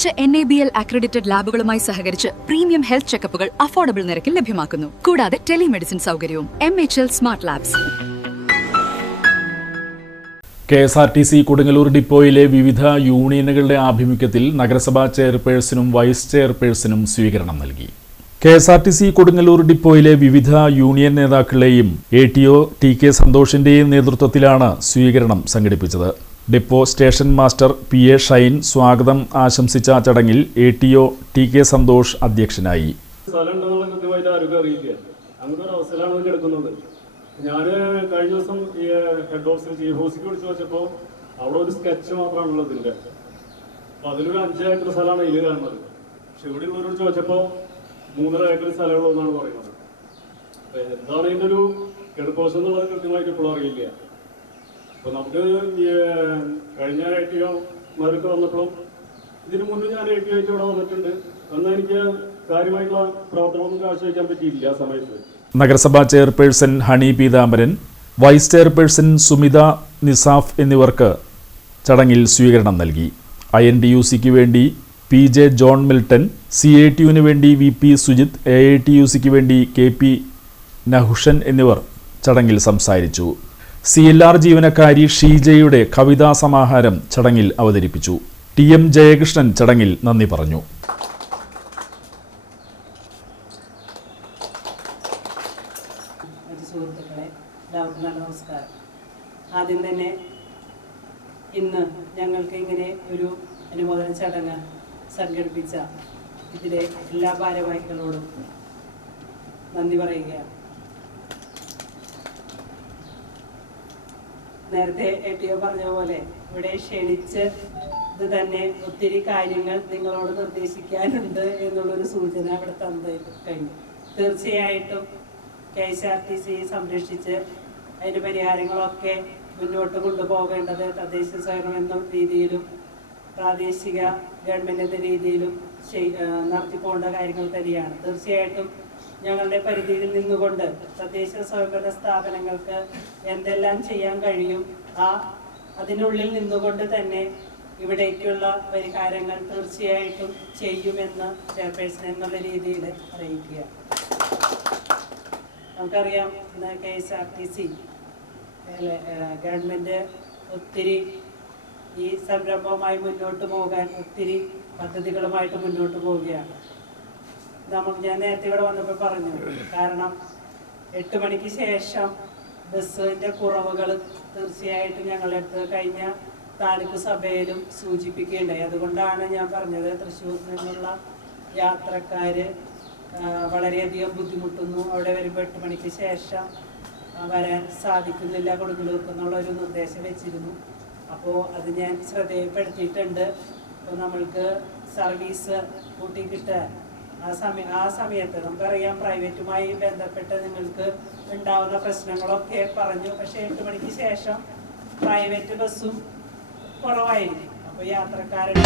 മികച്ച NABL accredited ലാബുകളുമായി സഹകരിച്ച് premium health ചെക്കപ്പുകൾ affordable നിരക്കിൽ ലഭ്യമാക്കുന്നു. കൂടാതെ ടെലിമെഡിസിൻ സൗകര്യവും. MHL smart labs. KSRTC Kodungallur ഡിപ്പോയിലെ വിവിധ യൂണിയനുകളുടെ ആഭിമുഖ്യത്തിൽ നഗരസഭാ ചെയർപേഴ്സണും വൈസ് ചെയർപേഴ്സണും സ്വീകരണം നൽകി. KSRTC കൊടുങ്ങല്ലൂർ ഡിപ്പോയിലെ വിവിധ യൂണിയൻ നേതാക്കളുടെയും ATO TK സന്തോഷിന്റെയും നേതൃത്വത്തിലാണ് സ്വീകരണം സംഘടിപ്പിച്ചത്. Depot station master PA Shine സ്വാഗതം ആശംസിച്ച ചടങ്ങിൽ ATO TK സന്തോഷ് അധ്യക്ഷനായി. ഞാൻ കഴിഞ്ഞ ദിവസം ഈ ഹെഡ് ഓഫീസിൽ ചീഫ് ഓഫീസിക്ക് വിളിച്ചു വെച്ചപ്പോൾ അവിടെ ഒരു സ്കെച്ച് മാത്രമാണുള്ളത് ഇതിൻ്റെ. അപ്പോൾ അതിലൊരു 5 ഏക്കർ സ്ഥലമാണ് ഇതിൽ കാണുന്നത്. പക്ഷെ ഇവിടെ ഉള്ളവരോട് ചോദിച്ചപ്പോൾ 3.5 ഏക്കർ സ്ഥലമുള്ളതെന്നാണ് പറയുന്നത്. അപ്പോൾ എന്താണ് ഇതിൻ്റെ ഒരു കെടുക്കോശം എന്നുള്ളത് കൃത്യമായിട്ട് ഇപ്പോഴും അറിയില്ല. അപ്പോൾ നമുക്ക് കഴിഞ്ഞ ATOമാരൊക്കെ വന്നപ്പോഴും ഇതിന് മുന്നേ ഞാൻ ATO ആയിട്ട് ഇവിടെ വന്നിട്ടുണ്ട്. എന്നാൽ എനിക്ക് കാര്യമായിട്ടുള്ള പ്രവർത്തനമൊന്നും കാഴ്ചവെക്കാൻ പറ്റിയില്ല ആ സമയത്ത്. നഗരസഭാ chairperson Honey Peethambaran, vice chairperson Sumitha Nisaf എന്നിവർക്ക് ചടങ്ങിൽ സ്വീകരണം നൽകി. INTUCക്ക് വേണ്ടി PJ ജോൺ മിൽട്ടൺ, CATUവിന് വേണ്ടി VP സുജിത്, AITUCക്ക് വേണ്ടി KP നഹുഷൻ എന്നിവർ ചടങ്ങിൽ സംസാരിച്ചു. CLR ജീവനക്കാരി ഷീജയുടെ കവിതാ സമാഹാരം ചടങ്ങിൽ അവതരിപ്പിച്ചു. TM ജയകൃഷ്ണൻ ചടങ്ങിൽ നന്ദി പറഞ്ഞു. സുഹൃത്തുക്കളെ, എല്ലാവർക്കും നല്ല നമസ്കാരം. ആദ്യം തന്നെ ഇന്ന് ഞങ്ങൾക്ക് ഇങ്ങനെ ഒരു അനുമോദന ചടങ്ങ് സംഘടിപ്പിച്ച ഇതിലെ എല്ലാ ഭാരവാഹികളോടും നന്ദി പറയുകയാണ്. നേരത്തെ ATO പറഞ്ഞ പോലെ ഇവിടെ ക്ഷണിച്ച് ഇത് തന്നെ ഒത്തിരി കാര്യങ്ങൾ നിങ്ങളോട് നിർദ്ദേശിക്കാനുണ്ട് എന്നുള്ളൊരു സൂചന ഇവിടെ തന്നു കഴിഞ്ഞു. തീർച്ചയായിട്ടും KSRTC സംരക്ഷിച്ച് അതിൻ്റെ പരിഹാരങ്ങളൊക്കെ മുന്നോട്ട് കൊണ്ടുപോകേണ്ടത് തദ്ദേശ സ്വയം എന്ന രീതിയിലും പ്രാദേശിക ഗവൺമെൻറ് എന്ന രീതിയിലും നടത്തിപ്പോകേണ്ട കാര്യങ്ങൾ തന്നെയാണ്. തീർച്ചയായിട്ടും ഞങ്ങളുടെ പരിധിയിൽ നിന്നുകൊണ്ട് തദ്ദേശ സ്വയംഭരണ സ്ഥാപനങ്ങൾക്ക് എന്തെല്ലാം ചെയ്യാൻ കഴിയും അതിനുള്ളിൽ നിന്നുകൊണ്ട് തന്നെ ഇവിടേക്കുള്ള പരിഹാരങ്ങൾ തീർച്ചയായിട്ടും ചെയ്യുമെന്ന് ചെയർപേഴ്സൺ എന്നുള്ള രീതിയിൽ അറിയിക്കുക. നമുക്കറിയാം ഇന്ന് KSRTC ഗവൺമെൻറ് ഒത്തിരി ഈ സംരംഭവുമായി മുന്നോട്ട് പോകാൻ ഒത്തിരി പദ്ധതികളുമായിട്ട് മുന്നോട്ട് പോവുകയാണ്. ഞാൻ നേരത്തെ ഇവിടെ വന്നപ്പോൾ പറഞ്ഞു, കാരണം 8 മണിക്ക് ശേഷം ബസ്സിൻ്റെ കുറവുകൾ തീർച്ചയായിട്ടും ഞങ്ങളുടെ അടുത്ത് കഴിഞ്ഞ താലൂക്ക് സഭയിലും സൂചിപ്പിക്കുകയുണ്ടായി. അതുകൊണ്ടാണ് ഞാൻ പറഞ്ഞത് തൃശ്ശൂരിൽ നിന്നുള്ള യാത്രക്കാർ വളരെയധികം ബുദ്ധിമുട്ടുന്നു, അവിടെ വരുമ്പോൾ 8 മണിക്ക് ശേഷം വരാൻ സാധിക്കുന്നില്ല കൊടുങ്ങല്ലൂർക്ക് എന്നുള്ളൊരു നിർദ്ദേശം വെച്ചിരുന്നു. അപ്പോൾ അത് ഞാൻ ശ്രദ്ധയിൽപ്പെടുത്തിയിട്ടുണ്ട്. അപ്പോൾ നമ്മൾക്ക് സർവീസ് കൂട്ടി കിട്ടാൻ ആ സമയത്ത് നമുക്കറിയാം പ്രൈവറ്റുമായി ബന്ധപ്പെട്ട് നിങ്ങൾക്ക് ഉണ്ടാവുന്ന പ്രശ്നങ്ങളൊക്കെ പറഞ്ഞു. പക്ഷേ 8 മണിക്ക് ശേഷം പ്രൈവറ്റ് ബസ്സും കുറവായിരിക്കും. അപ്പോൾ യാത്രക്കാരുടെ